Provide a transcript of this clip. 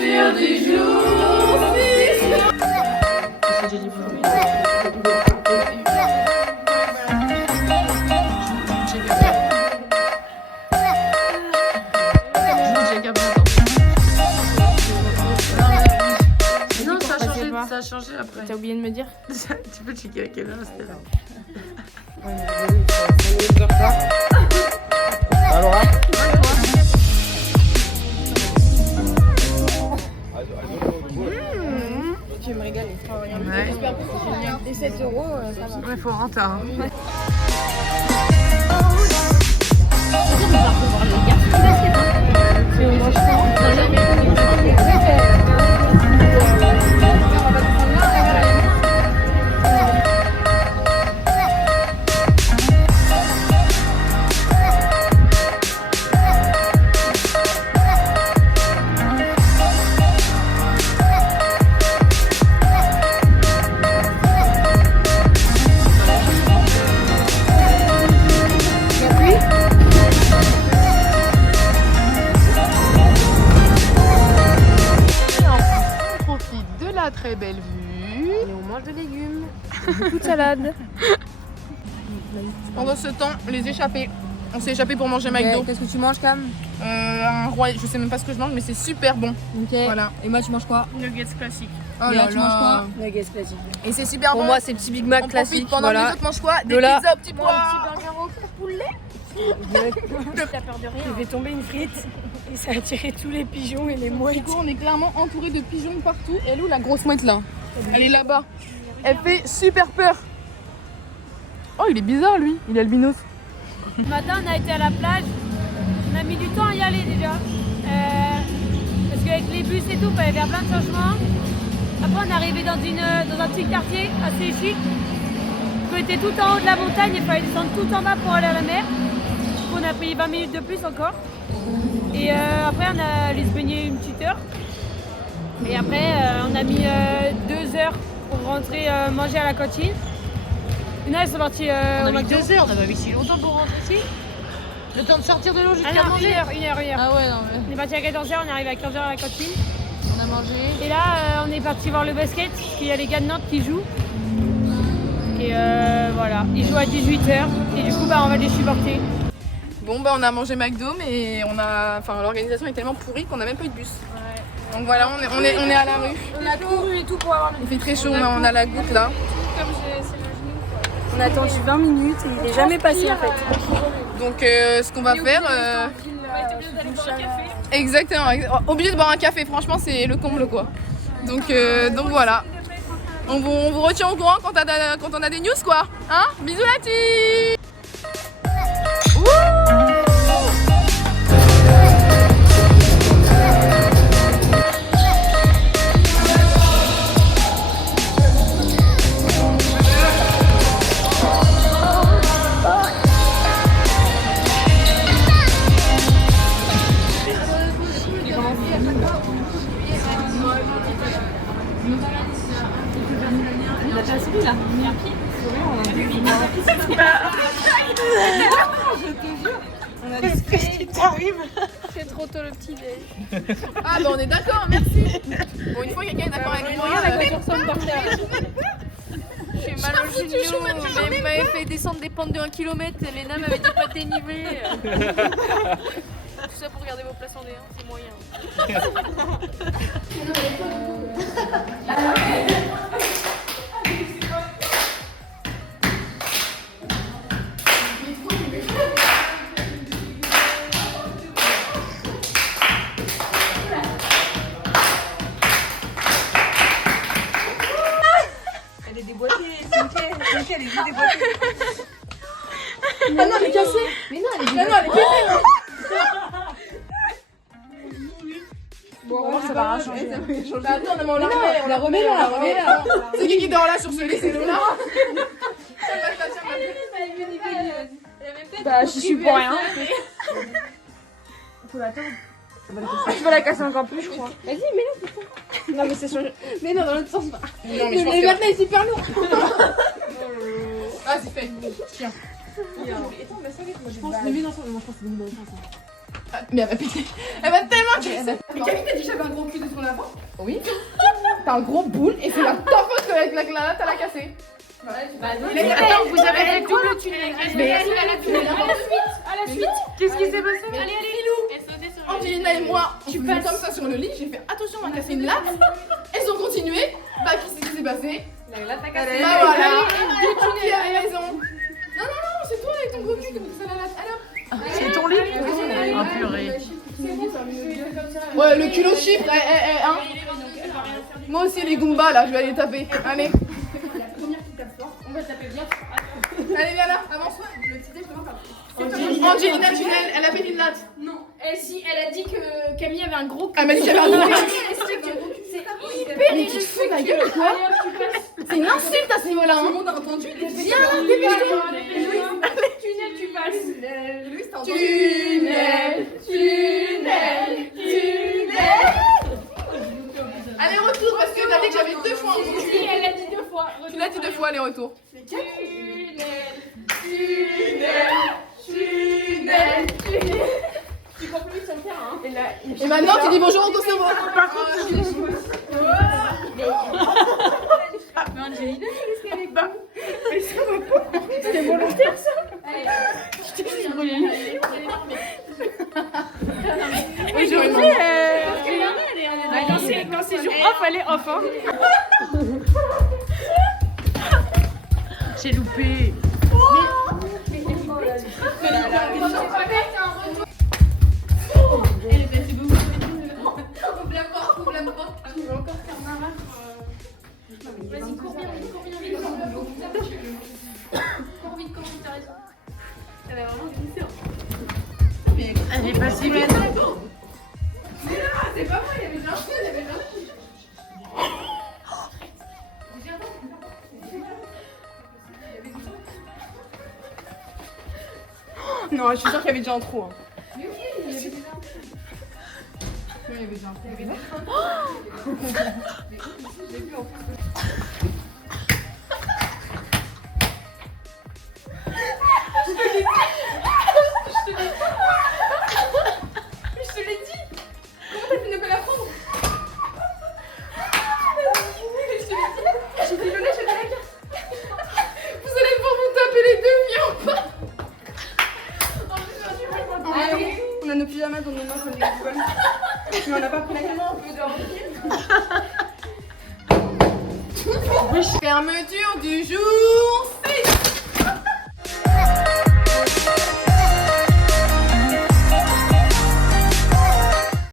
Sur du jour. Non, ça a changé après. T'as oublié de me dire? Tu peux checker à quelle heure c'était là. Alors, Tu vas me régaler. Ouais. J'espère que c'est génial. Des 7 €, ça va. Ouais, faut rentrer. Hein. Très belle vue. Et on mange des légumes. Beaucoup de salade. Pendant ce temps, les échappés. On s'est échappé pour manger McDo. Qu'est-ce que tu manges, Cam? Un roi, je sais même pas ce que je mange, mais c'est super bon. Ok. Voilà. Et moi, tu manges quoi? Nuggets classiques. Oh Et là là, tu manges là. quoi? Nuggets classiques. Et c'est super Pour bon. moi, c'est le petit Big Mac on classique. Pendant que les Voilà. autres mangent quoi? Des Lola. pizzas au petit pois. T'as peur de rien. Il fait tomber une frite et ça a attiré tous les pigeons et les mouettes. Du coup, on est clairement entouré de pigeons partout. Et elle est où la grosse mouette là? Elle est là-bas. Elle fait super peur. Oh, il est bizarre lui. Il est albinos. Ce matin, on a été à la plage. On a mis du temps à y aller déjà. Parce qu'avec les bus et tout, il fallait faire plein de changements. Après, on est arrivé dans un petit quartier assez chic. On était tout en haut de la montagne, il fallait descendre tout en bas pour aller à la mer. Donc, on a pris 20 minutes de plus encore. Et après, on a allé se baigner une petite heure. Et après, on a mis 2 heures pour rentrer manger à la cantine. Et là, ils sont partis au McDo. 2 heures, on a pas mis si longtemps pour rentrer ici. Le temps de sortir de l'eau jusqu'à Ah non, manger. une heure. Ah ouais, non mais On est parti à 14h, on est arrivé à 15h à la cantine. on a mangé. Et là, on est parti voir le basket, parce qu'il y a les gars de Nantes qui jouent. Et voilà, ils jouent à 18h. Et du coup, on va les supporter. Bon, bah on a mangé McDo, mais l'organisation est tellement pourrie qu'on a même pas eu de bus. Ouais. Donc voilà, on est à la rue. On a couru et tout pour avoir Il fait très chaud, on a la goutte là. On a attendu 20 minutes et il n'est jamais passé en fait. Donc ce qu'on va faire... Exactement, obligé de boire un café, franchement c'est le comble quoi. Donc voilà. On vous retient au courant quand on a des news quoi. Hein? Bisous la team. C'est trop tôt le petit déj. Ah bah on est d'accord, merci. Bon, une fois quelqu'un est d'accord avec moi. Regarde à quoi tu ressembles par terre. J'ai mal au genou, mais il m'avait fait descendre des pentes de 1 km, Léna m'avait dit pas de dénivelé. Tout ça pour garder vos places en D1, c'est moyen. Elle est déboîtée, c'est ok, elle est juste déboîtée. Ah non, elle est cassée. Mais non, elle est cassée. Bon, ça va changer. Bah attends, on la remet là. C'est qui dort là sur ce laissez-le là? Bah, je suis pour rien. Faut l'attendre. Je vais la casser encore plus, je crois. Vas-y, mets-la, putain. Non, mais c'est changé. Mais non, dans l'autre sens. Non, mais je pense Le que... matelas est super lourd. Vas-y, fais. Tiens. Je pense que les mises ensemble, moi je pense que c'est une bonne chose. Mais elle va péter. Elle va tellement casser. Mais Camille t'a dit que j'avais un gros cul de son avant. Oui. T'as un gros boule et c'est la ta faute que avec la Clara t'as la cassé. Mais attends, vous avez fait double tunnel. Mais À la suite. Qu'est-ce qui s'est passé? Allez, Angelina et moi, on faisait comme ça sur le lit. J'ai fait attention, on va casser une latte. Elles ont continué. Bah, qu'est-ce qui s'est passé? Là, t'as cassé. Bah voilà. Qui a raison? Non, c'est toi avec ton gros cul qui me ça la latte. Alors. C'est ton lit? Oh purée. Ouais, le culot chiffre, hein. Moi aussi, les Goombas là, je vais aller taper. Allez. On va taper bien. Allez, viens là, avance. Angelina Tunnel, elle a fait une latte. Non. Si, elle a dit que Camille avait un gros cul. Elle m'a dit qu'elle avait un gros cul. C'est hyper Mais tu te fous de la gueule ou quoi? C'est une insulte à ce niveau-là. Tout le monde a entendu. Viens là, dépêche-toi. Tunnel, tu passes. Tunnel. Allez, retour parce que t'as dit que j'avais 2 fois un gros cul. Si, elle a dit 2 fois. Tu l'as dit 2 fois, allez, retour. Tu comprends plus sur le terrain. Et maintenant, tu dis bonjour au Kosovo. Par contre, C'était volontaire ça. Aujourd'hui, Quand c'est jour off, elle est off. Hein. j'ai loupé. Vas-y, cours bien, vite. Cours vite, t'as raison. Elle a vraiment glissé. Elle est pas si bête. c'est pas moi, il y avait déjà un truc, il y avait déjà un truc. Non, je suis sûre qu'il y avait déjà un trou. Hein. Mais oui, il y avait déjà un trou. Il y avait déjà un trou. Il y avait déjà un trou. J'ai vu en plus. Je te l'ai dit. Comment t'as fait ne pas la prendre? Je te l'ai dit. J'ai dit le lait, j'ai dit la carte. Vous allez pouvoir vous taper les deux, viens ou pas? On a nos pyjamas dans nos mains comme des google. Mais on n'a pas pris la caméra, on peut dormir. Fermeture du jour,